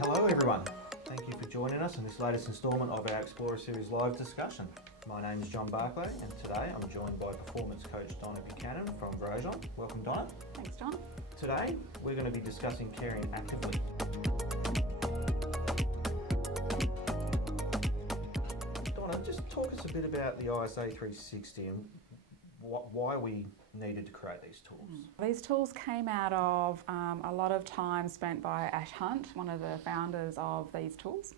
Hello everyone, thank you for joining us in this latest instalment of our Explorer Series live discussion. My name is John Barclay and today I'm joined by performance coach Donna Buchanan from Refocus. Welcome Donna. Thanks John. Today we're going to be discussing caring actively. Donna, just talk us a bit about the ISA 360 and why we needed to create these tools. These tools came out of a lot of time spent by Ash Hunt, one of the founders of these tools,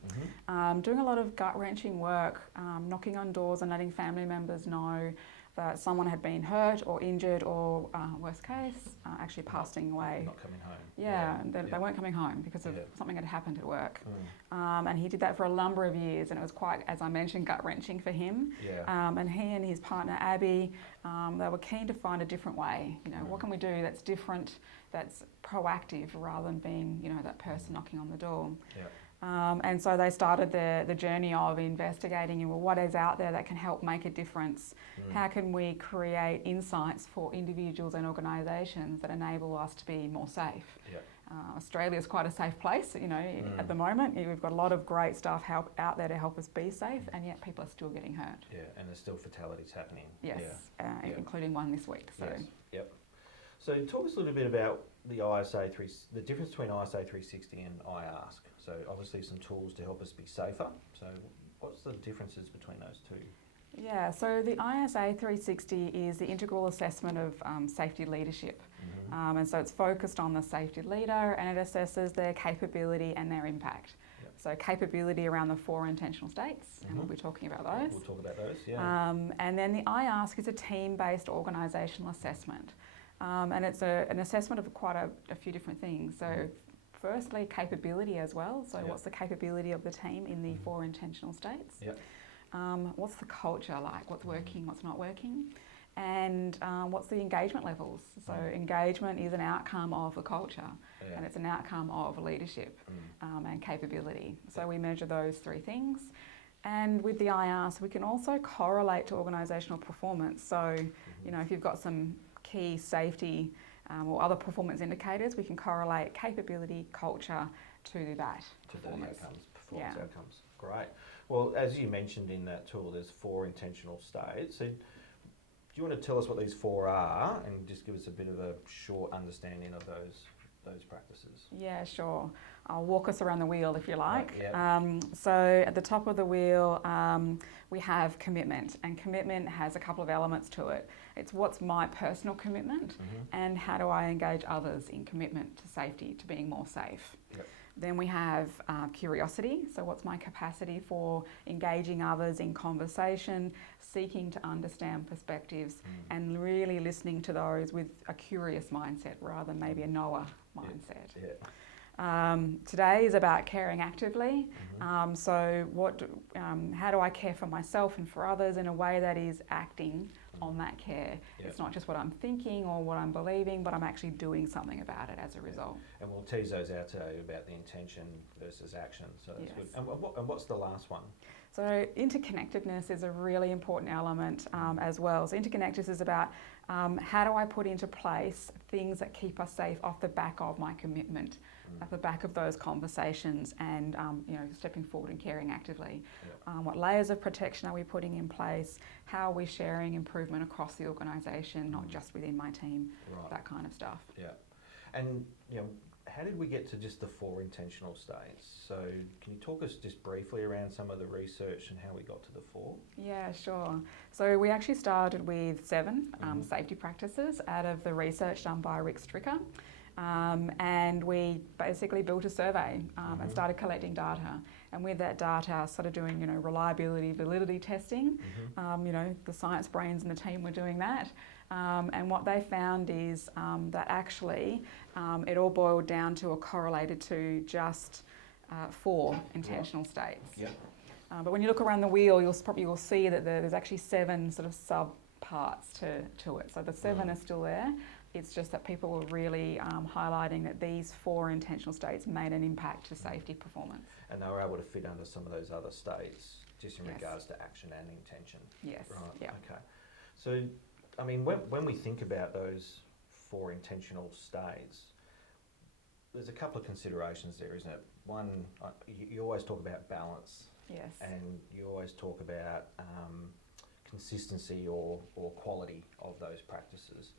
doing a lot of gut-wrenching work, knocking on doors and letting family members know that someone had been hurt or injured or, worst case, actually passing away. Not coming home. Yeah, they weren't coming home because of something had happened at work. And he did that for a number of years, and it was quite, as I mentioned, gut-wrenching for him. And he and his partner Abby, they were keen to find a different way. You know, what can we do that's different, that's proactive, rather than being, you know, that person knocking on the door. And so they started the journey of investigating, well, what is out there that can help make a difference? How can we create insights for individuals and organisations that enable us to be more safe? Australia is quite a safe place, you know, at the moment. We've got a lot of great stuff out there to help us be safe, and yet people are still getting hurt. And there's still fatalities happening. Yes, including one this week. So. So talk us a little bit about the difference between ISA 360 and iAsk. So obviously some tools to help us be safer. So what's the differences between those two? Yeah, so the ISA 360 is the integral assessment of safety leadership. And so it's focused on the safety leader, and it assesses their capability and their impact. So capability around the 4 intentional states, and we'll be talking about those. We'll talk about those, and then the iAsk is a team-based organisational assessment. And it's an assessment of quite a few different things. So firstly, capability as well. So what's the capability of the team in the 4 intentional states? What's the culture like? What's working, what's not working? And what's the engagement levels? So engagement is an outcome of the culture, and it's an outcome of leadership and capability. So we measure those 3 things. And with the iAsk, we can also correlate to organisational performance. So, you know, if you've got some key safety or other performance indicators, we can correlate capability, culture to that performance. Performance outcomes. Great. Well, as you mentioned in that tool, there's 4 intentional states. So do you want to tell us what these 4 are and just give us a bit of a short understanding of those practices? Yeah, sure. I'll walk us around the wheel if you like. So at the top of the wheel, we have commitment, and commitment has a couple of elements to it. It's what's my personal commitment and how do I engage others in commitment to safety, to being more safe. Then we have curiosity, so what's my capacity for engaging others in conversation, seeking to understand perspectives and really listening to those with a curious mindset rather than maybe a knower mindset. Today is about caring actively. So how do I care for myself and for others in a way that is acting on that care? It's not just what I'm thinking or what I'm believing, but I'm actually doing something about it as a result. And we'll tease those out today about the intention versus action. So that's good. And what's the last one? So interconnectedness is a really important element as well. So interconnectedness is about how do I put into place things that keep us safe off the back of my commitment, at the back of those conversations, and you know, stepping forward and caring actively. What layers of protection are we putting in place? How are we sharing improvement across the organisation, not just within my team? That kind of stuff. And you know, how did we get to just the 4 intentional states? So can you talk us just briefly around some of the research and how we got to the 4? Yeah, sure. So we actually started with 7 safety practices out of the research done by Rick Stricker. And we basically built a survey and started collecting data. And with that data, started doing, you know, reliability, validity testing. You know, the science brains in the team were doing that. And what they found is that actually it all boiled down to or correlated to just 4 intentional states. But when you look around the wheel, you'll see that there's actually 7 sort of sub parts to it. So the 7 are still there. It's just that people were really highlighting that these 4 intentional states made an impact to safety performance. And they were able to fit under some of those other states, just in regards to action and intention. Okay. So, I mean, when we think about those 4 intentional states, there's a couple of considerations there, isn't it? One, you always talk about balance. Yes. And you always talk about consistency or quality of those practices.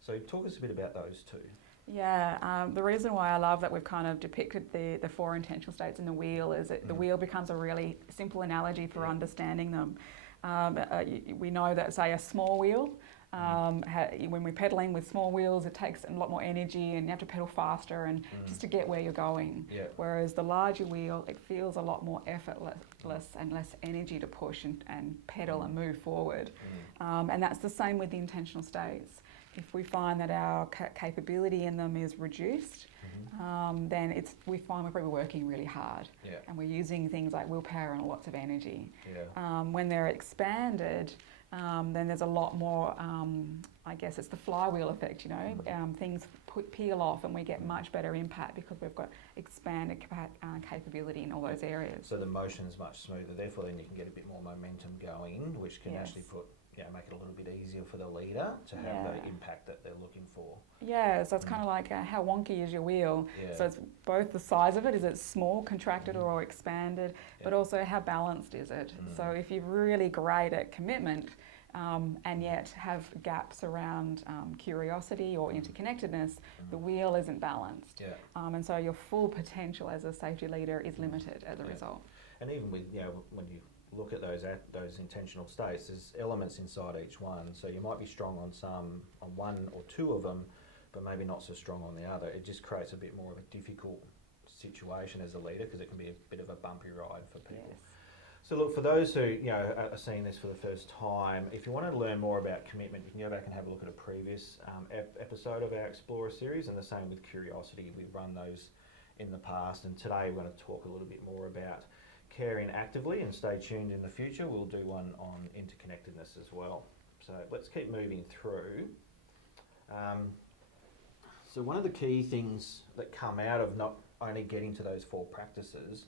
So talk us a bit about those two. Yeah, the reason why I love that we've kind of depicted the 4 intentional states in the wheel is that the wheel becomes a really simple analogy for understanding them. We know that, say, a small wheel, when we're pedaling with small wheels, it takes a lot more energy and you have to pedal faster and just to get where you're going. Yeah. Whereas the larger wheel, it feels a lot more effortless and less energy to push and pedal and move forward. And that's the same with the intentional states. If we find that our capability in them is reduced, then we find we're probably working really hard, and we're using things like willpower and lots of energy. When they're expanded, then there's a lot more, I guess it's the flywheel effect, things peel off and we get much better impact because we've got expanded capability in all those areas. So the motion's much smoother, therefore then you can get a bit more momentum going, which can actually make it a little bit easier for the leader to have the impact that they're looking for. Yeah, so it's kind of like how wonky is your wheel. So it's both the size of it, is it small, contracted or expanded, but also how balanced is it. So if you're really great at commitment and yet have gaps around curiosity or interconnectedness, the wheel isn't balanced. And so your full potential as a safety leader is limited as a result. And even with, when you look at those intentional states, there's elements inside each one. So you might be strong on one or two of them, but maybe not so strong on the other. It just creates a bit more of a difficult situation as a leader because it can be a bit of a bumpy ride for people. So look, for those who are seeing this for the first time, if you want to learn more about commitment, you can go back and have a look at a previous episode of our Explorer series, and the same with curiosity. We've run those in the past, and today we're going to talk a little bit more about caring actively, and stay tuned in the future. We'll do one on interconnectedness as well. So let's keep moving through. So one of the key things that come out of not only getting to those 4 practices,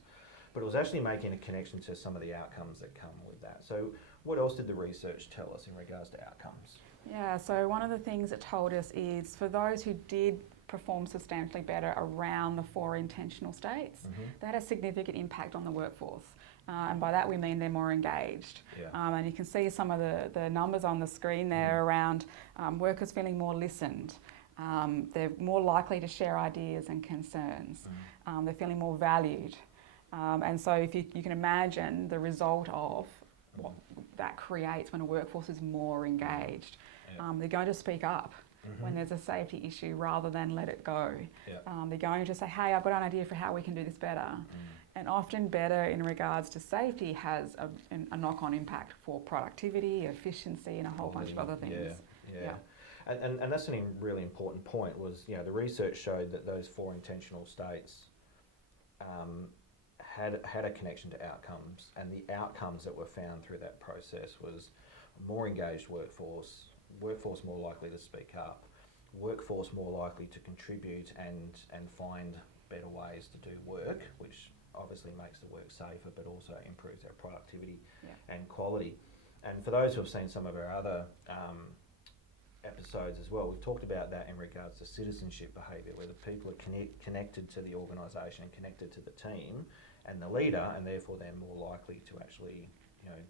but it was actually making a connection to some of the outcomes that come with that. So what else did the research tell us in regards to outcomes? Yeah, so one of the things it told us is for those who did perform substantially better around the 4 intentional states, they had a significant impact on the workforce. And by that we mean they're more engaged. And you can see some of the numbers on the screen there around workers feeling more listened. They're more likely to share ideas and concerns. They're feeling more valued. And so if you can imagine the result of what that creates when a workforce is more engaged, they're going to speak up when there's a safety issue rather than let it go. They're going to say, hey, I've got an idea for how we can do this better. And often better in regards to safety has a knock-on impact for productivity, efficiency and a whole bunch of other things. And that's a really important point was, the research showed that those 4 intentional states had a connection to outcomes, and the outcomes that were found through that process was more engaged workforce more likely to speak up, workforce more likely to contribute and find better ways to do work, which obviously makes the work safer, but also improves our productivity and quality. And for those who have seen some of our other episodes as well, we've talked about that in regards to citizenship behaviour, where the people are connected to the organisation and connected to the team and the leader, and therefore they're more likely to actually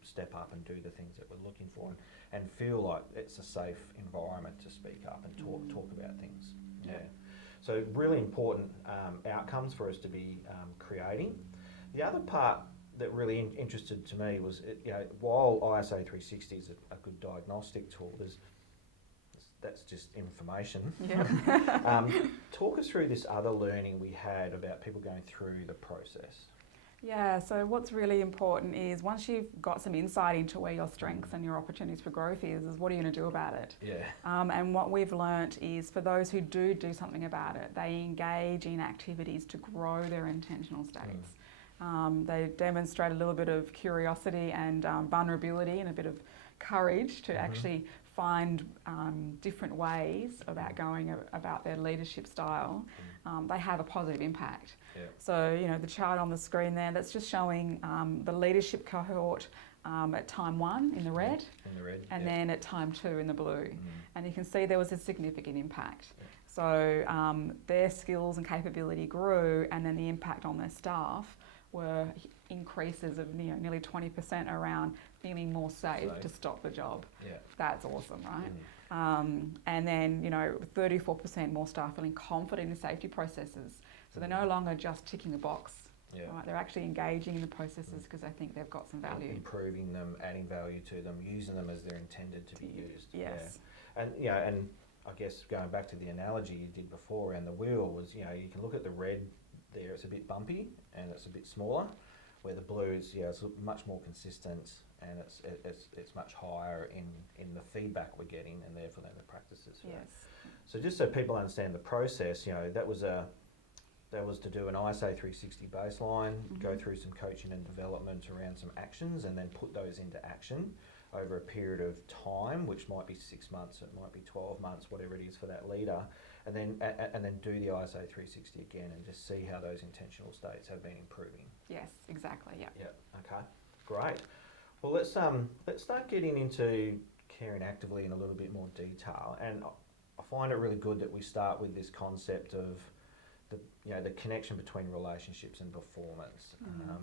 step up and do the things that we're looking for and feel like it's a safe environment to speak up and talk about things. So really important outcomes for us to be creating. The other part that really interested to me was, while ISA 360 is a good diagnostic tool, that's just information. Talk us through this other learning we had about people going through the process. Yeah, so what's really important is once you've got some insight into where your strengths and your opportunities for growth is what are you going to do about it? And what we've learnt is for those who do something about it, they engage in activities to grow their intentional states. They demonstrate a little bit of curiosity and vulnerability and a bit of courage to actually find different ways about going about their leadership style. They have a positive impact. So, the chart on the screen there, that's just showing the leadership cohort at time 1 in the red, and then at time 2 in the blue. And you can see there was a significant impact. So their skills and capability grew, and then the impact on their staff were increases of nearly 20% around feeling more safe to stop the job. Yeah. That's awesome, right? And then 34% more staff feeling confident in safety processes. So they're no longer just ticking the box. Yeah. Right? They're actually engaging in the processes because they think they've got some value. Improving them, adding value to them, using them as they're intended to be used. Yes. Yeah. And I guess going back to the analogy you did before around the wheel was, you can look at the red there, it's a bit bumpy and it's a bit smaller, where the blue is, it's much more consistent and it's much higher in the feedback we're getting, and therefore then the practices. Right? Yes. So just so people understand the process, that was to do an ISA 360 baseline, go through some coaching and development around some actions, and then put those into action over a period of time, which might be 6 months, it might be 12 months, whatever it is for that leader, and then do the ISA 360 again and just see how those intentional states have been improving. Yes, exactly. Yeah. Yeah. Okay. Great. Well, let's start getting into caring actively in a little bit more detail, and I find it really good that we start with this concept of the connection between relationships and performance,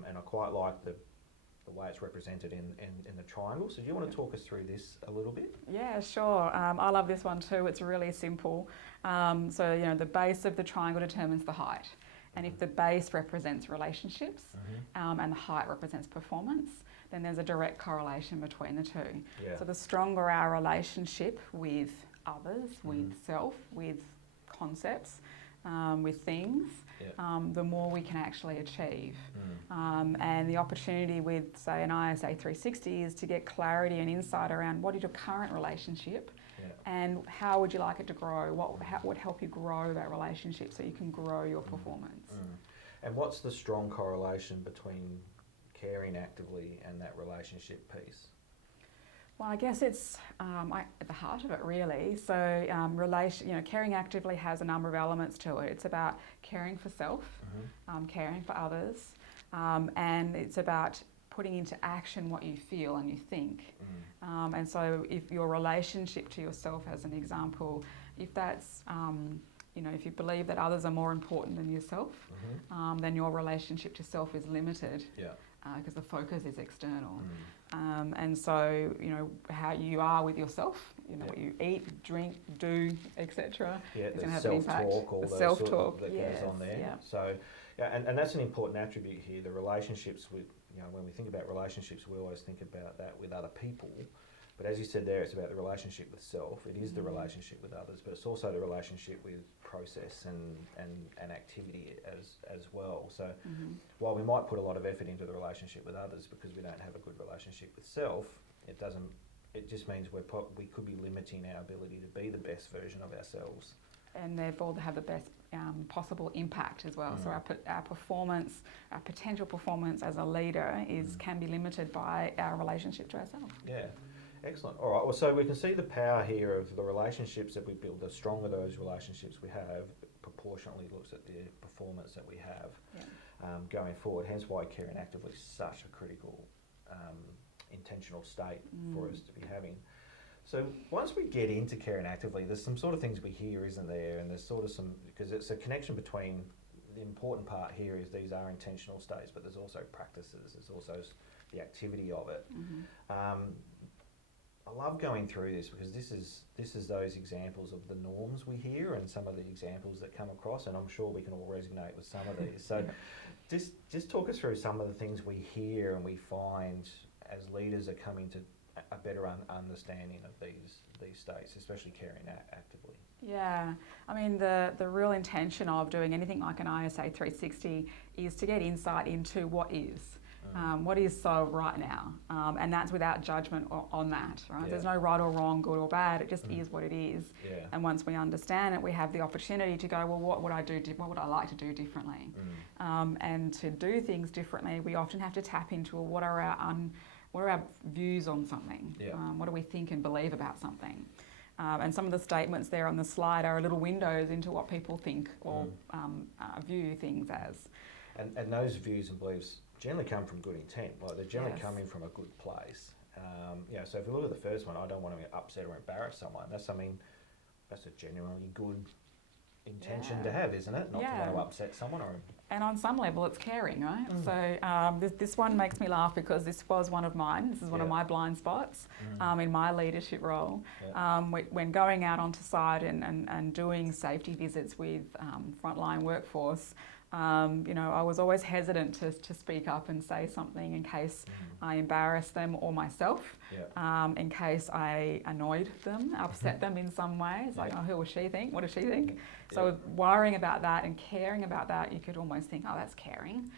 and I quite like the way it's represented in the triangle. So do you want to talk us through this a little bit? Yeah, sure. I love this one too. It's really simple. So the base of the triangle determines the height, and if the base represents relationships and the height represents performance, then there's a direct correlation between the two. Yeah. So the stronger our relationship with others, with self, with concepts, with things, the more we can actually achieve. And the opportunity with, say, an ISA 360 is to get clarity and insight around what is your current relationship and how would you like it to grow? What would help you grow that relationship so you can grow your performance? And what's the strong correlation between caring actively and that relationship piece? Well, I guess it's at the heart of it, really. So, caring actively has a number of elements to it. It's about caring for self, caring for others, and it's about putting into action what you feel and you think. And so, if your relationship to yourself, as an example, if that's if you believe that others are more important than yourself, then your relationship to self is limited. Because the focus is external. And so, how you are with yourself, what you eat, drink, do, etc. Yeah, is going to have self-talk, an impact. all The those self-talk that yes, goes on there. Yeah. So, and that's an important attribute here. The relationships with, when we think about relationships, we always think about that with other people. But as you said there, it's about the relationship with self. It is the relationship with others, but it's also the relationship with process and activity as well. So while we might put a lot of effort into the relationship with others because we don't have a good relationship with self, it just means we could be limiting our ability to be the best version of ourselves. And therefore have the best possible impact as well. So our performance, our potential performance as a leader can be limited by our relationship to ourselves. Yeah. Excellent. All right. Well, so we can see the power here of the relationships that we build. The stronger those relationships we have, proportionately looks at the performance that we have going forward. Hence why caring actively is such a critical, intentional state for us to be having. So once we get into caring actively, there's some sort of things we hear, isn't there? And there's sort of because it's a connection between, the important part here is these are intentional states, but there's also practices. There's also the activity of it. I love going through this because this is those examples of the norms we hear and some of the examples that come across, and I'm sure we can all resonate with some of these. So just talk us through some of the things we hear and we find as leaders are coming to a better understanding of these states, especially caring actively. Yeah, I mean the real intention of doing anything like an ISA 360 is to get insight into what is. What is so right now, and that's without judgment on that, right? There's no right or wrong, good or bad. It just is what it is. And once we understand it, we have the opportunity to go, well, what would I do? What would I like to do differently? And to do things differently, we often have to tap into what are our views on something? What do we think and believe about something? And some of the statements there on the slide are little windows into what people think or view things as. And those views and beliefs generally come from good intent. Like they're generally coming from a good place. So if we look at the first one, I don't want to upset or embarrass someone. That's a genuinely good intention to have, isn't it? Not to want to upset someone or... And on some level, it's caring, right? So this one makes me laugh because this was one of mine. This is one of my blind spots in my leadership role. When going out onto site and doing safety visits with frontline workforce, I was always hesitant to speak up and say something in case I embarrassed them or myself, in case I annoyed them, upset them in some way. It's like, oh, who will she think? What does she think? So worrying about that and caring about that, you could almost think, oh, that's caring.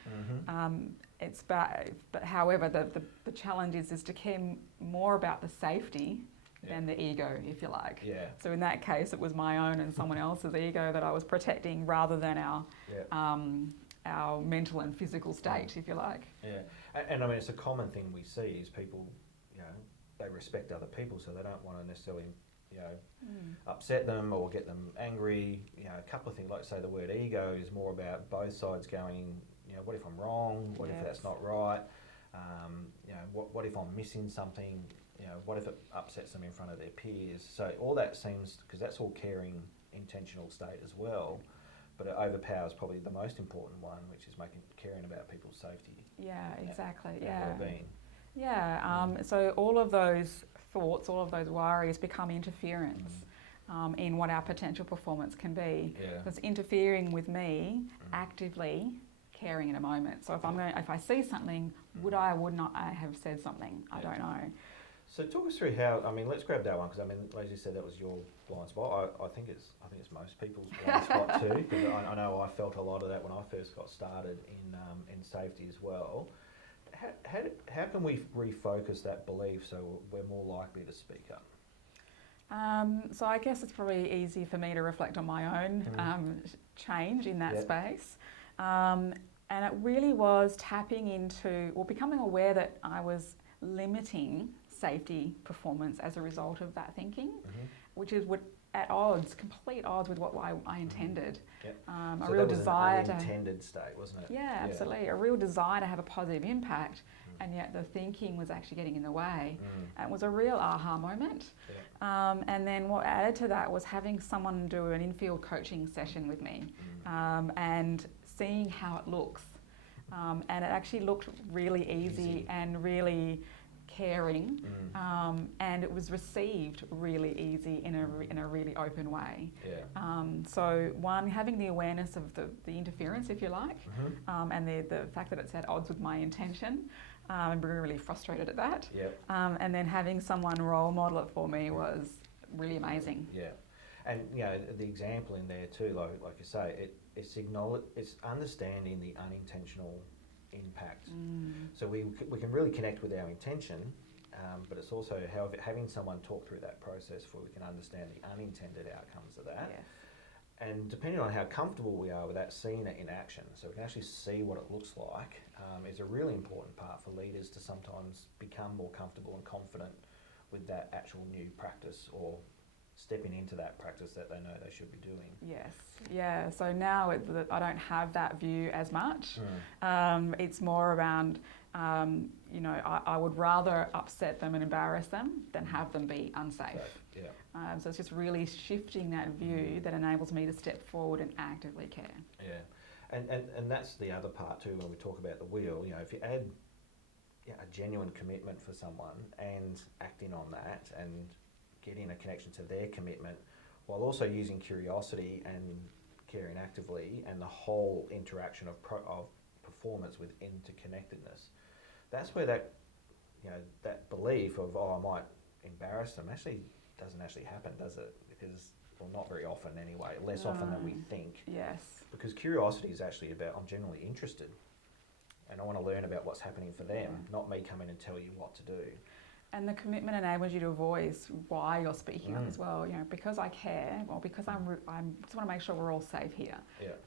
It's bad, but however, the challenge is to care more about the safety than the ego, if you like. So in that case, it was my own and someone else's ego that I was protecting rather than our mental and physical state, if you like. And I mean, it's a common thing we see is people, they respect other people, so they don't want to necessarily, upset them or get them angry. A couple of things, like say the word ego is more about both sides going, what if I'm wrong? What if that's not right? What if I'm missing something? What if it upsets them in front of their peers? So all that seems, because that's all caring, intentional state as well, but it overpowers probably the most important one, which is caring about people's safety. Exactly. Wellbeing. So all of those thoughts, all of those worries become interference in what our potential performance can be. Because interfering with me actively caring in a moment. So if I see something, would I or would not I have said something? I don't know. So talk us through how, let's grab that one, because as you said, that was your blind spot. I think it's most people's blind spot too, because I know I felt a lot of that when I first got started in safety as well. How can we refocus that belief so we're more likely to speak up? So I guess it's probably easy for me to reflect on my own change in that space. And it really was becoming aware that I was limiting safety performance as a result of that thinking, which is complete odds with what I intended. So a real that was desire an unintended state, wasn't it? Absolutely. A real desire to have a positive impact, and yet the thinking was actually getting in the way. And it was a real aha moment. And then what added to that was having someone do an in-field coaching session with me and seeing how it looks. And it actually looked really easy and really caring, and it was received really easy in a really open way. So one, having the awareness of the interference, if you like, and the fact that it's at odds with my intention, and we're really frustrated at that. And then having someone role model it for me was really amazing. And the example in there too, like you say, it's understanding the unintentional impact. So we can really connect with our intention, but it's also having someone talk through that process where we can understand the unintended outcomes of that. And depending on how comfortable we are with that, seeing it in action, so we can actually see what it looks like, is a really important part for leaders to sometimes become more comfortable and confident with that actual new practice or stepping into that practice that they know they should be doing. So now I don't have that view as much. It's more around, I would rather upset them and embarrass them than have them be unsafe. So it's just really shifting that view that enables me to step forward and actively care. And that's the other part too when we talk about the wheel. If you add a genuine commitment for someone and acting on that and getting a connection to their commitment while also using curiosity and caring actively and the whole interaction of performance with interconnectedness, that's where that belief of, I might embarrass them doesn't actually happen, does it? Because, well, not very often anyway, less often than we think. Because curiosity is actually about, I'm genuinely interested and I want to learn about what's happening for them, not me come in and tell you what to do. And the commitment enables you to voice why you're speaking up as well. Because I care, or because I just want to make sure we're all safe here.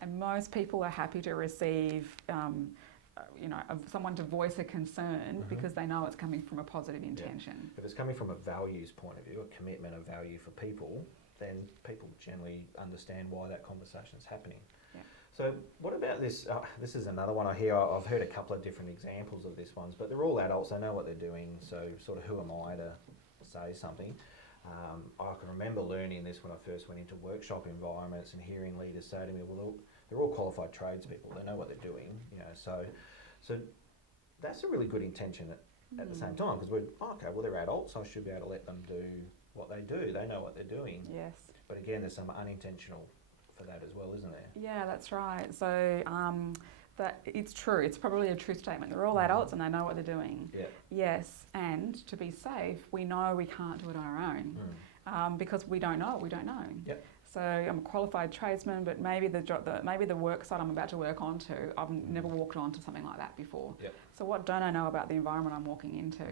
And most people are happy to receive, someone to voice a concern because they know it's coming from a positive intention. If it's coming from a values point of view, a commitment of value for people, then people generally understand why that conversation is happening. So what about this? This is another one I hear. I've heard a couple of different examples of this ones, but they're all adults. They know what they're doing. So sort of who am I to say something? I can remember learning this when I first went into workshop environments and hearing leaders say to me, well, they're all qualified tradespeople, they know what they're doing, so that's a really good intention at the same time, because well, they're adults, so I should be able to let them do what they do, they know what they're doing. Yes. But again, there's some unintentional for that as well, isn't there? Yeah, that's right. So that it's true. It's probably a true statement. They're all adults and they know what they're doing. Yeah. Yes, and to be safe, we know we can't do it on our own because we don't know what we don't know. Yep. So I'm a qualified tradesman, but maybe the work site I'm about to work onto, I've never walked onto something like that before. Yep. So what don't I know about the environment I'm walking into?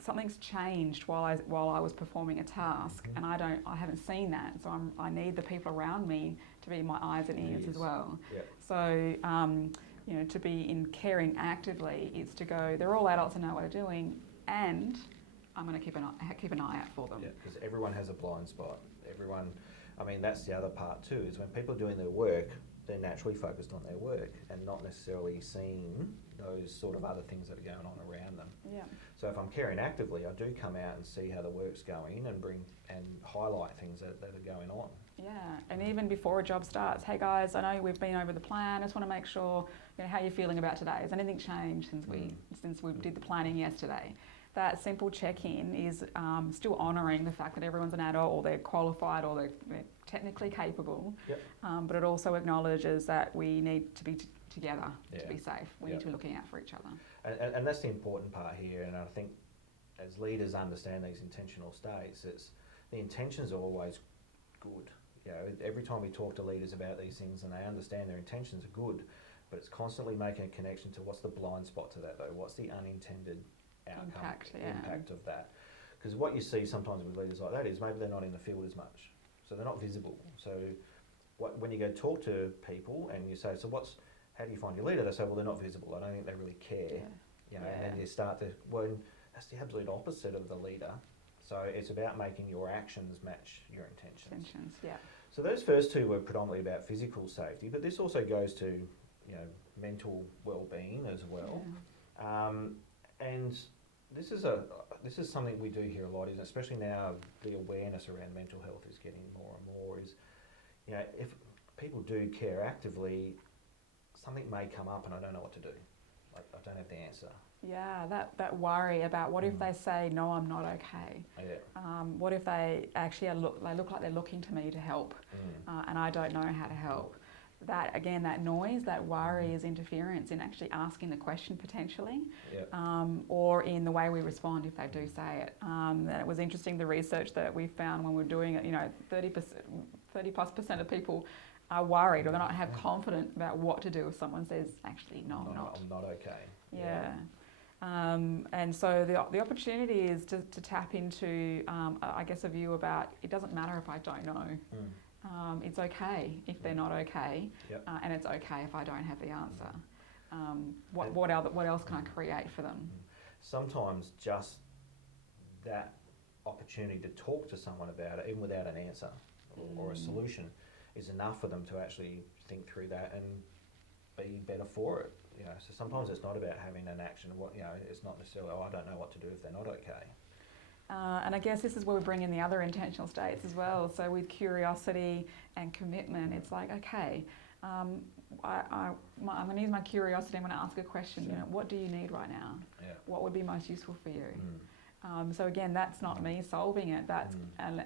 Something's changed while I was performing a task, and I haven't seen that. So I need the people around me to be my eyes and ears as well. Yep. So to be in caring actively is to go. They're all adults and know what they're doing, and I'm going to keep an eye out for them. Yeah, because everyone has a blind spot. That's the other part too. Is when people are doing their work, they're naturally focused on their work and not necessarily seeing those sort of other things that are going on around them. Yeah. So if I'm caring actively, I do come out and see how the work's going and highlight things that are going on. Yeah, and even before a job starts, hey guys, I know we've been over the plan. I just want to make sure how you're feeling about today. Has anything changed since we did the planning yesterday? That simple check-in is still honouring the fact that everyone's an adult, or they're qualified, or they're technically capable. Yep. But it also acknowledges that we need to be together to be safe. We need to be looking out for each other. And that's the important part here. And I think as leaders understand these intentional states, the intentions are always good. Every time we talk to leaders about these things, and they understand their intentions are good, but it's constantly making a connection to what's the blind spot to that though. What's the unintended outcome, impact of that? Because what you see sometimes with leaders like that is maybe they're not in the field as much, so they're not visible. So when you go talk to people and you say, so how do you find your leader? They say, well, they're not visible. I don't think they really care. And then you start to, that's the absolute opposite of the leader. So it's about making your actions match your intentions. So those first two were predominantly about physical safety, but this also goes to mental well-being as well. And this is something we do hear a lot, especially now the awareness around mental health is getting more and more. If people do care actively, something may come up and I don't know what to do. I don't have the answer. Yeah, that worry about what if they say, no, I'm not okay. What if they actually look like they're looking to me to help and I don't know how to help. That noise, that worry is interference in actually asking the question potentially, or in the way we respond if they do say it. And it was interesting, the research that we found when we were doing it, 30+% of people are worried or they're not have confidence about what to do if someone says, actually, no, I'm not. I'm not okay. Yeah. And so the opportunity is to tap into, a view about it doesn't matter if I don't know. It's okay if they're not okay, and it's okay if I don't have the answer. What else can I create for them? Sometimes just that opportunity to talk to someone about it, even without an answer or a solution, is enough for them to actually think through that and be better for it. So sometimes it's not about having an action. It's not necessarily, I don't know what to do if they're not okay. And I guess this is where we bring in the other intentional states as well. So with curiosity and commitment, it's like, okay, I'm going to use my curiosity. I'm going to ask a question. Sure. What do you need right now? What would be most useful for you? Mm. So again, that's not me solving it. That's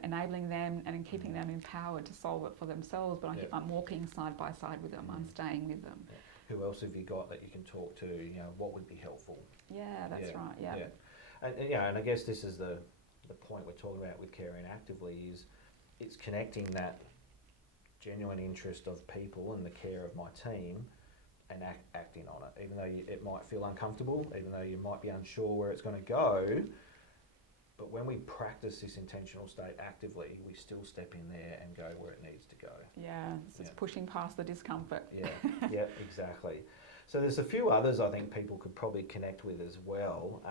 enabling them and keeping them empowered to solve it for themselves. But I'm walking side by side with them. I'm staying with them. Yeah. Who else have you got that you can talk to? What would be helpful? Yeah, that's right. Yeah. And I guess this is the point we're talking about with caring actively is it's connecting that genuine interest of people and the care of my team and acting on it, even though it might feel uncomfortable, even though you might be unsure where it's going to go. But when we practice this intentional state actively, we still step in there and go where it needs to go. Yeah, it's pushing past the discomfort. Yeah, exactly. So there's a few others I think people could probably connect with as well.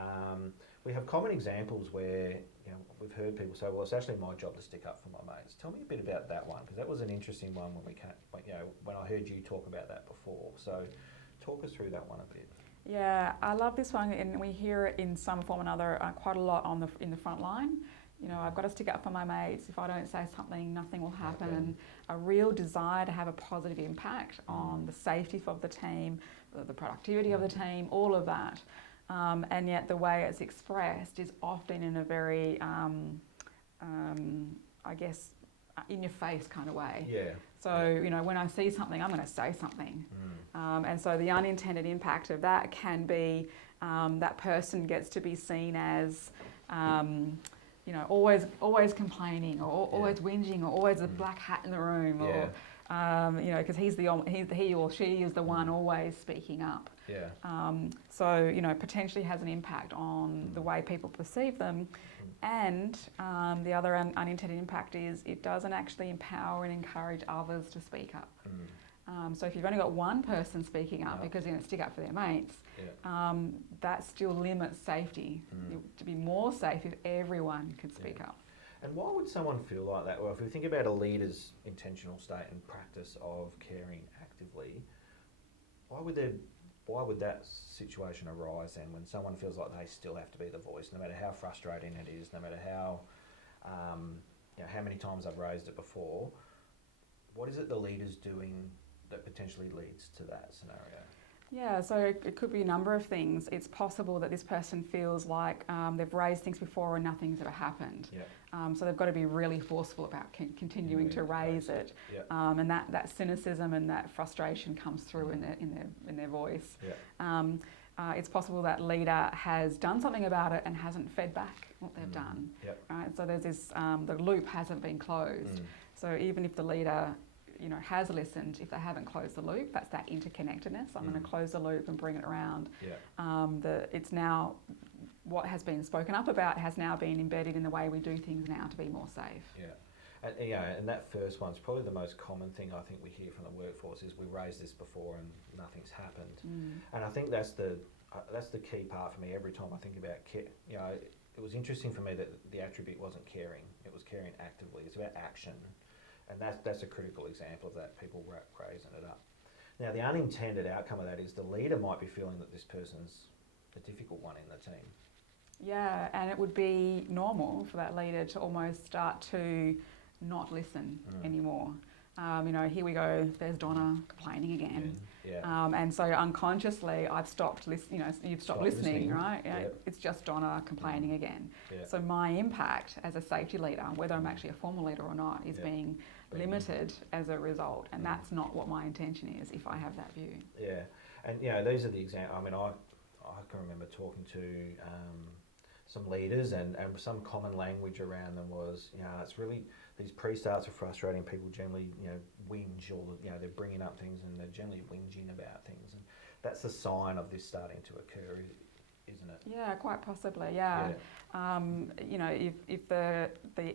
We have common examples where we've heard people say, well, it's actually my job to stick up for my mates. Tell me a bit about that one, because that was an interesting one when I heard you talk about that before. So talk us through that one a bit. Yeah, I love this one, and we hear it in some form or another quite a lot in the front line. You know, I've got to stick up for my mates. If I don't say something, nothing will happen. A real desire to have a positive impact on the safety of the team, the productivity of the team, all of that. And yet the way it's expressed is often in a very, I guess, in your face kind of way. Yeah. So, you know, when I see something, I'm going to say something. And so the unintended impact of that can be that person gets to be seen as, you know, always complaining, or always whinging, or always a black hat in the room, or you know, because he or she is the one always speaking up. So, you know, potentially has an impact on the way people perceive them. And the other unintended impact is it doesn't actually empower and encourage others to speak up. So if you've only got one person speaking up because they're going to stick up for their mates, that still limits safety. To be more safe if everyone could speak up. And why would someone feel like that? Well, if we think about a leader's intentional state and practice of caring actively, why would that situation arise then when someone feels like they still have to be the voice, no matter how frustrating it is, no matter how, you know, how many times I've raised it before? What is it the leader's doing that potentially leads to that scenario? Yeah, so it could be a number of things. It's possible that this person feels like they've raised things before and nothing's ever happened. So they've got to be really forceful about continuing to raise it. And that cynicism and that frustration comes through in their voice. It's possible that leader has done something about it and hasn't fed back what they've done. Right? So there's this, the loop hasn't been closed. So even if the leader, you know, has listened, if they haven't closed the loop, that's that interconnectedness. I'm going to close the loop and bring it around. It's now, what has been spoken up about has now been embedded in the way we do things now to be more safe. And that first one's probably the most common thing I think we hear from the workforce is we raised this before and nothing's happened. And I think that's the key part for me every time I think about care. You know, it was interesting for me that the attribute wasn't caring, it was caring actively. It's about action. And that's a critical example of that, people raising it up. Now, the unintended outcome of that is the leader might be feeling that this person's the difficult one in the team. Yeah, and it would be normal for that leader to almost start to not listen anymore. You know, here we go, there's Donna complaining again. And so unconsciously, I've stopped listening, you know, you've stopped listening, right? You know, it's just Donna complaining again. So my impact as a safety leader, whether I'm actually a formal leader or not, is being limited as a result. And that's not what my intention is if I have that view. And, you know, these are the examples. I mean, I can remember talking to some leaders and some common language around them was, you know, it's really, these pre-starts are frustrating. People generally, you know, whinge or, you know, they're bringing up things and they're generally whinging about things. And that's a sign of this starting to occur, isn't it? Yeah, quite possibly, you know, if the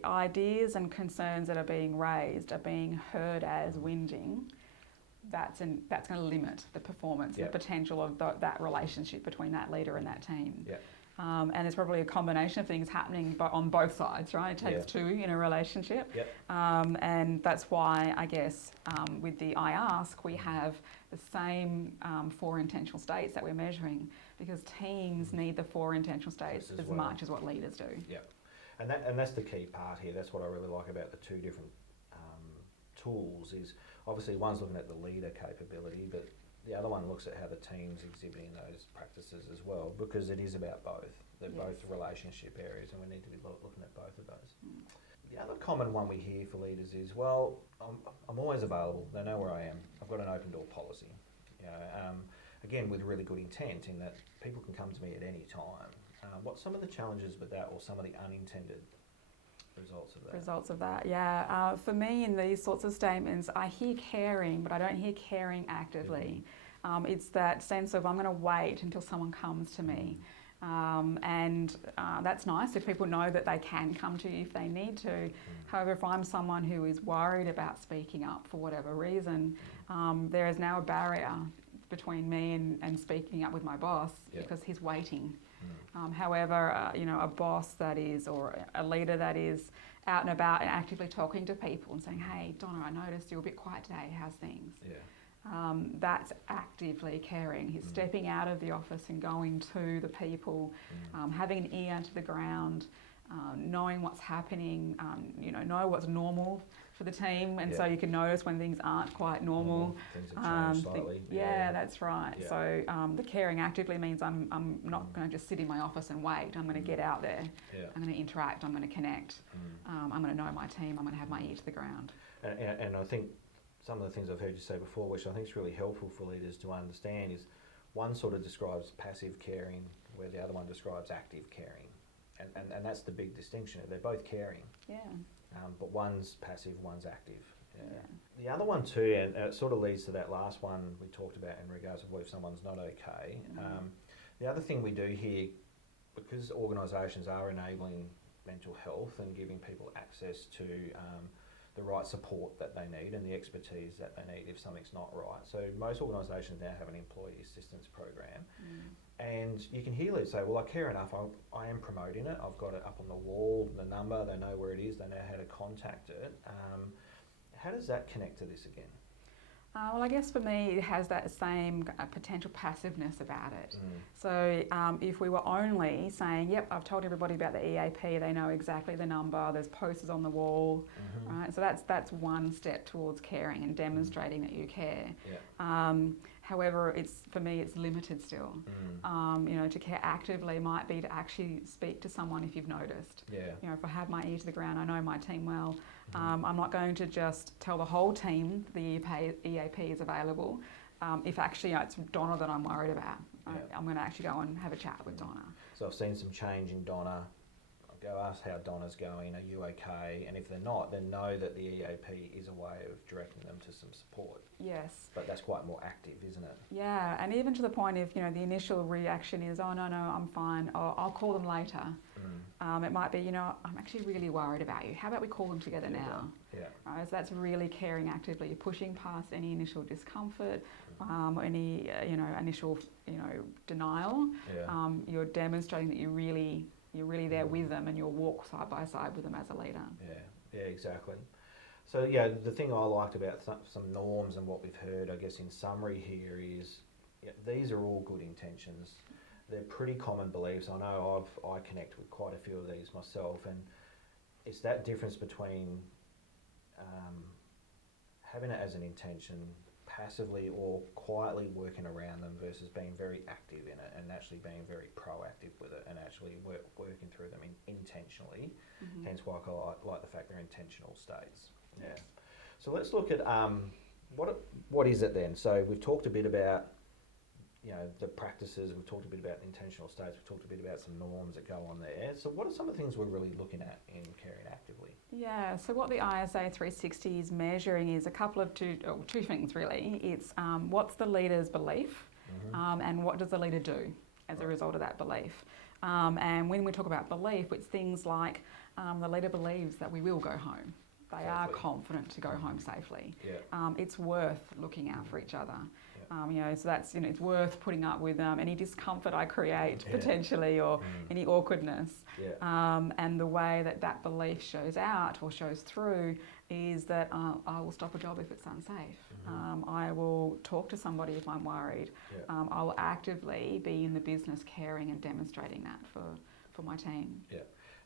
ideas and concerns that are being raised are being heard as whinging, that's going to limit the performance, the potential of that relationship between that leader and that team. And there's probably a combination of things happening on both sides, right? It takes two in a relationship. And that's why, I guess, with the I Ask, we have the same 4 intentional states that we're measuring, because teams need the 4 intentional states as much as what leaders do. And that's the key part here. That's what I really like about the 2 different tools is obviously one's looking at the leader capability, but the other one looks at how the team's exhibiting those practices as well, because it is about both. They're both relationship areas and we need to be looking at both of those. The other common one we hear for leaders is, well, I'm always available. They know where I am. I've got an open door policy. You know, again, with really good intent in that people can come to me at any time. What's some of the challenges with that or some of the unintended results of that? For me, in these sorts of statements, I hear caring, but I don't hear caring actively. It's that sense of I'm going to wait until someone comes to me. And that's nice if people know that they can come to you if they need to. However, if I'm someone who is worried about speaking up for whatever reason, there is now a barrier between me and speaking up with my boss because he's waiting. However, you know, a boss that is, or a leader that is out and about and actively talking to people and saying, hey, Donna, I noticed you're a bit quiet today, how's things? That's actively caring. He's stepping out of the office and going to the people, having an ear to the ground, knowing what's happening, know what's normal for the team, and so you can notice when things aren't quite normal. Things have changed slightly. That's right. Yeah. So the caring actively means I'm not going to just sit in my office and wait. I'm going to get out there. Yeah. I'm going to interact. I'm going to connect. I'm going to know my team. I'm going to have my ear to the ground. And I think some of the things I've heard you say before, which I think is really helpful for leaders to understand, is one sort of describes passive caring, where the other one describes active caring. And that's the big distinction. They're both caring. Yeah. But one's passive, one's active. Yeah. The other one too, and it sort of leads to that last one we talked about in regards of what if someone's not okay. The other thing we do here, because organisations are enabling mental health and giving people access to the right support that they need and the expertise that they need if something's not right. So most organisations now have an employee assistance program. And you can hear leaders say, well, I care enough, I am promoting it, I've got it up on the wall, the number, they know where it is, they know how to contact it. How does that connect to this again? Well, I guess for me, it has that same potential passiveness about it. So if we were only saying, yep, I've told everybody about the EAP, they know exactly the number, there's posters on the wall, right? So that's one step towards caring and demonstrating that you care. However, for me, it's limited still. To care actively might be to actually speak to someone if you've noticed. If I have my ear to the ground, I know my team well. I'm not going to just tell the whole team the EAP is available. If actually it's Donna that I'm worried about, I'm going to actually go and have a chat with Donna. So I've seen some change in Donna. I'll go ask how Donna's going. Are you okay? And if they're not, then know that the EAP is a way of directing them to some support. Yes. But that's quite more active, isn't it? Yeah, and even to the point of, the initial reaction is, oh, no, I'm fine, or I'll call them later. It might be, I'm actually really worried about you. How about we call them together now? Right, so that's really caring actively. You're pushing past any initial discomfort, or any, initial, denial. You're demonstrating that you're really there with them, and you'll walk side by side with them as a leader. Yeah, exactly. So the thing I liked about some norms and what we've heard, I guess in summary here is, these are all good intentions. They're pretty common beliefs. I know I connect with quite a few of these myself, and it's that difference between having it as an intention, passively or quietly working around them, versus being very active in it and actually being very proactive with it and actually working through them intentionally. Hence why I like the fact they're intentional states. Yeah. So let's look at what is it then? So we've talked a bit about the practices, we've talked a bit about intentional states, we've talked a bit about some norms that go on there. So what are some of the things we're really looking at in caring actively? Yeah, so what the ISA 360 is measuring is a couple of two things really. It's what's the leader's belief, and what does the leader do as a result of that belief. And when we talk about belief, it's things like the leader believes that we will go home. They are confident to go home safely. It's worth looking out for each other. So that's, it's worth putting up with any discomfort I create potentially, or any awkwardness. And the way that belief shows out or shows through is that I will stop a job if it's unsafe. I will talk to somebody if I'm worried. I will actively be in the business caring and demonstrating that for my team.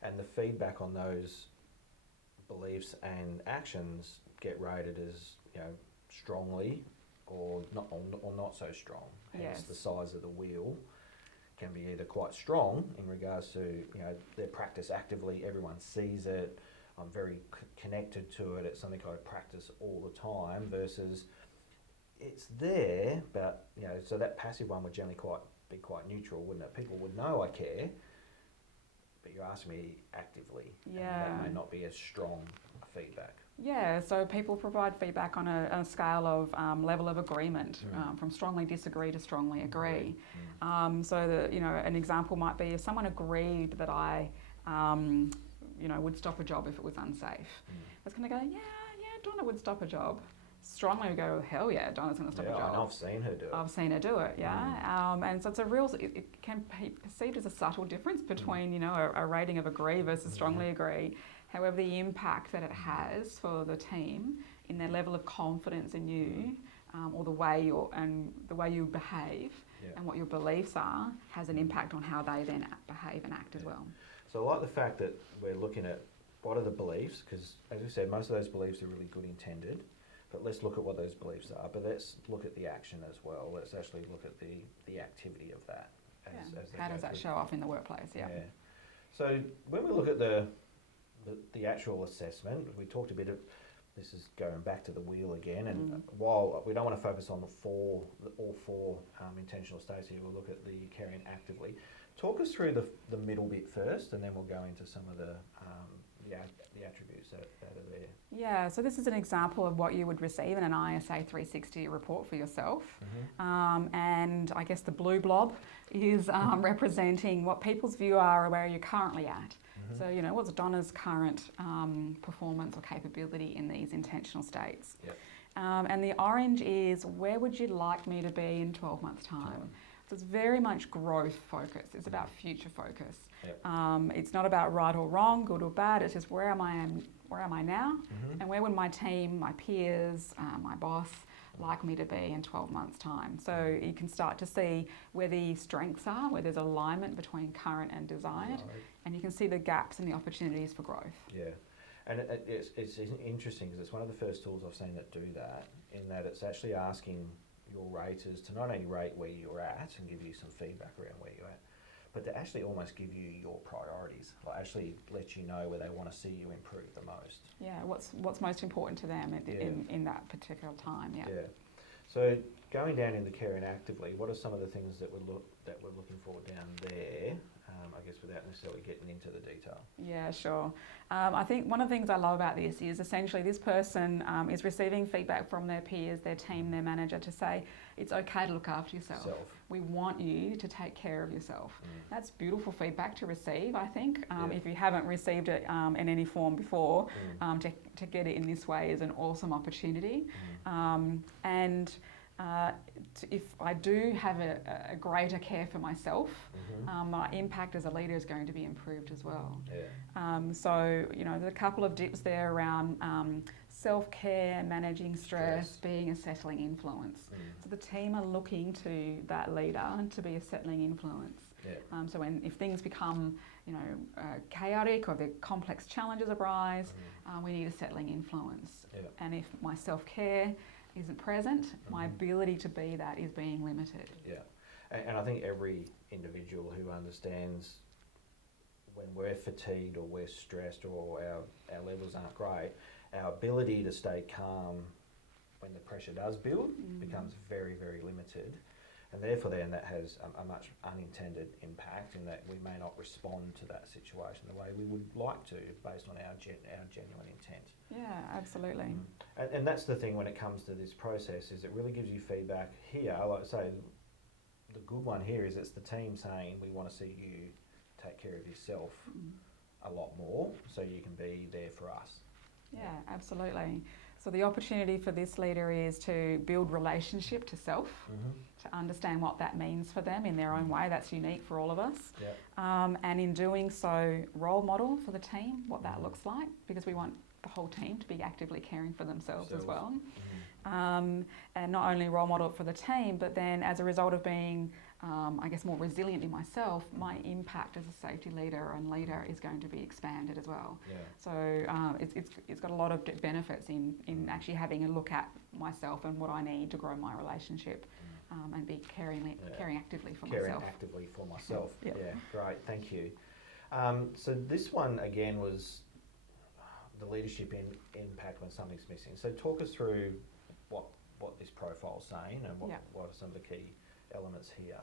And the feedback on those beliefs and actions get rated as strongly or not so strong. Hence the size of the wheel can be either quite strong in regards to their practice actively, everyone sees it, I'm very connected to it, it's something I practice all the time, versus it's there, but so that passive one would generally be quite neutral, wouldn't it? People would know I care, but you're asking me actively, and that may not be as strong feedback. Yeah, so people provide feedback on a scale of level of agreement, from strongly disagree to strongly agree. So an example might be if someone agreed that I, would stop a job if it was unsafe. It's going to go, yeah, Donna would stop a job. Strongly we go, hell yeah, Donna's going to stop a job. And I've seen her do it. I've seen her do it, and so it's it can be perceived as a subtle difference between, a rating of agree versus strongly agree. However, the impact that it has for the team in their level of confidence in you, or the way you behave and what your beliefs are, has an impact on how they then behave and act as well. So I like the fact that we're looking at what are the beliefs, because as we said, most of those beliefs are really good intended, but let's look at what those beliefs are. But let's look at the action as well. Let's actually look at the activity of that. How does that show up in the workplace? Yeah. So when we look at the actual assessment, we talked a bit of, this is going back to the wheel again, and while we don't want to focus on all four intentional states here, we'll look at the caring actively. Talk us through the middle bit first, and then we'll go into some of the attributes that are there. Yeah, so this is an example of what you would receive in an ISA 360 report for yourself. And I guess the blue blob is representing what people's view are where you're currently at. So, you know, what's Donna's current performance or capability in these intentional states? And the orange is where would you like me to be in 12 months' time? So it's very much growth focus. It's about future focus. It's not about right or wrong, good or bad. It's just where am I now, and where would my team, my peers, my boss like me to be in 12 months' time. So you can start to see where the strengths are, where there's alignment between current and desired, and you can see the gaps and the opportunities for growth. Yeah, and it's interesting because it's one of the first tools I've seen that do that, in that it's actually asking your raters to not only rate where you're at and give you some feedback around where you're at, but to actually almost give you your priorities, like actually let you know where they want to see you improve the most. Yeah, what's most important to them in that particular time. Yeah. So going down in the caring actively, what are some of the things that we're looking for down there? I guess without necessarily getting into the detail. Yeah, sure. I think one of the things I love about this is essentially this person is receiving feedback from their peers, their team, their manager to say it's okay to look after yourself. We want you to take care of yourself. That's beautiful feedback to receive, I think. If you haven't received it in any form before, to get it in this way is an awesome opportunity. If I do have a greater care for myself, my impact as a leader is going to be improved as well. So, you know, there's a couple of dips there around self-care, managing stress, being a settling influence. So the team are looking to that leader to be a settling influence. So if things become, you know, chaotic or the complex challenges arise, we need a settling influence. And if my self-care isn't present, my ability to be that is being limited. And I think every individual who understands when we're fatigued or we're stressed or our levels aren't great, our ability to stay calm when the pressure does build becomes very, very limited. And therefore then that has a much unintended impact in that we may not respond to that situation the way we would like to based on our genuine intent. Yeah, absolutely. And that's the thing when it comes to this process, is it really gives you feedback here. Like I say, the good one here is it's the team saying we want to see you take care of yourself a lot more so you can be there for us. Yeah, absolutely. So the opportunity for this leader is to build relationship to self, to understand what that means for them in their own way. That's unique for all of us. And in doing so, role model for the team what that looks like, because we want the whole team to be actively caring for themselves as well. And not only role model for the team, but then as a result of being, I guess, more resilient in myself, my impact as a safety leader and leader is going to be expanded as well. So it's got a lot of benefits in actually having a look at myself and what I need to grow my relationship and be caring actively for myself. Caring actively for myself. Yeah, great, thank you. So this one again was the leadership impact when something's missing. So talk us through what this profile's saying and what are some of the key elements here.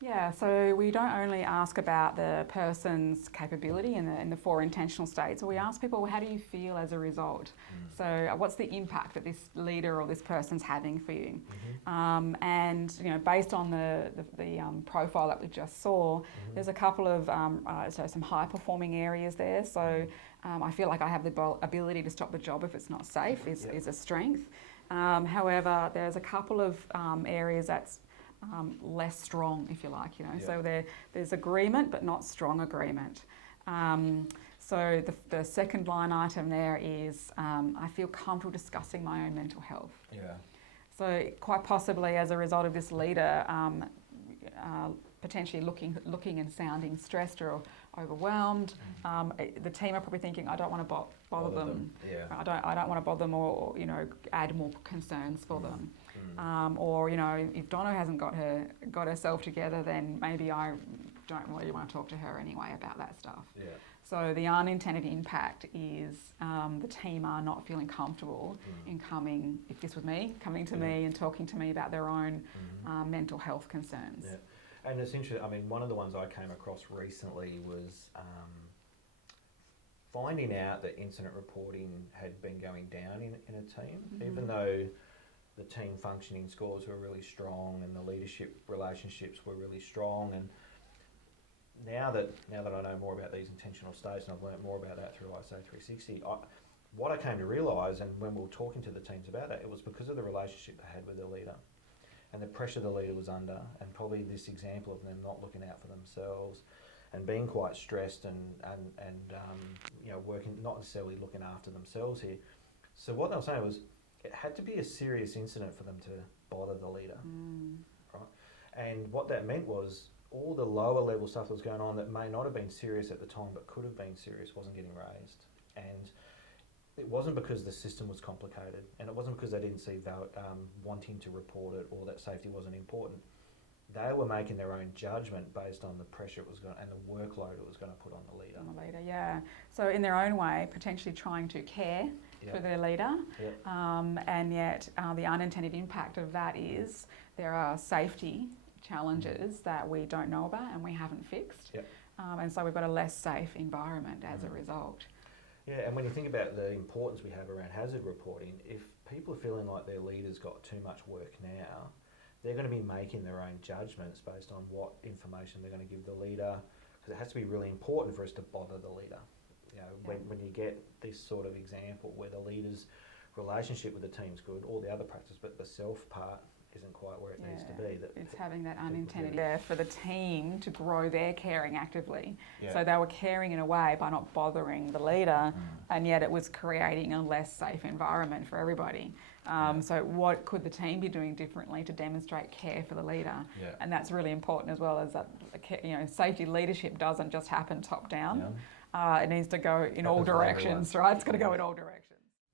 Yeah, so we don't only ask about the person's capability in the 4 intentional states, but we ask people, well, how do you feel as a result? So what's the impact that this leader or this person's having for you? And you know, based on the profile that we just saw, there's a couple of some high performing areas there. So I feel like I have the ability to stop the job if it's not safe is a strength. However, there's a couple of areas that's less strong, if you like, you know. So there's agreement, but not strong agreement. So the second line item there is I feel comfortable discussing my own mental health. So quite possibly as a result of this leader potentially looking and sounding stressed or overwhelmed. The team are probably thinking, I don't want to bother them. Yeah. I don't want to bother them or add more concerns for them. Or if Donna hasn't got herself together, then maybe I don't really want to talk to her anyway about that stuff. Yeah. So the unintended impact is the team are not feeling comfortable in coming to me and talking to me about their own mental health concerns. Yeah. And it's interesting, I mean, one of the ones I came across recently was finding out that incident reporting had been going down in a team, even though the team functioning scores were really strong and the leadership relationships were really strong. And now that I know more about these intentional states, and I've learned more about that through ISA 360, what I came to realise, and when we were talking to the teams about that, it was because of the relationship they had with their leader and the pressure the leader was under, and probably this example of them not looking out for themselves and being quite stressed and working, not necessarily looking after themselves here. So what they were saying was it had to be a serious incident for them to bother the leader, right? And what that meant was all the lower level stuff that was going on that may not have been serious at the time but could have been serious wasn't getting raised. And it wasn't because the system was complicated, and it wasn't because they didn't see wanting to report it or that safety wasn't important. They were making their own judgment based on the pressure it was going and the workload it was going to put on the leader. Yeah. So in their own way, potentially trying to care for their leader, and yet the unintended impact of that is there are safety challenges that we don't know about and we haven't fixed, and so we've got a less safe environment as a result. Yeah, and when you think about the importance we have around hazard reporting, if people are feeling like their leader's got too much work now, they're going to be making their own judgments based on what information they're going to give the leader, because it has to be really important for us to bother the leader. When you get this sort of example where the leader's relationship with the team's good, all the other practice, but the self part isn't quite where it needs to be. It's having that unintended there for the team to grow their caring actively. So they were caring in a way by not bothering the leader, and yet it was creating a less safe environment for everybody. So what could the team be doing differently to demonstrate care for the leader? And that's really important as well, as that safety leadership doesn't just happen top down. It needs to go in all directions, right? It's got to go in all directions.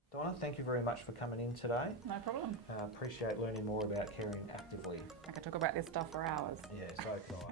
Donna, thank you very much for coming in today. No problem. Appreciate learning more about caring actively. I could talk about this stuff for hours. Yeah, so could I.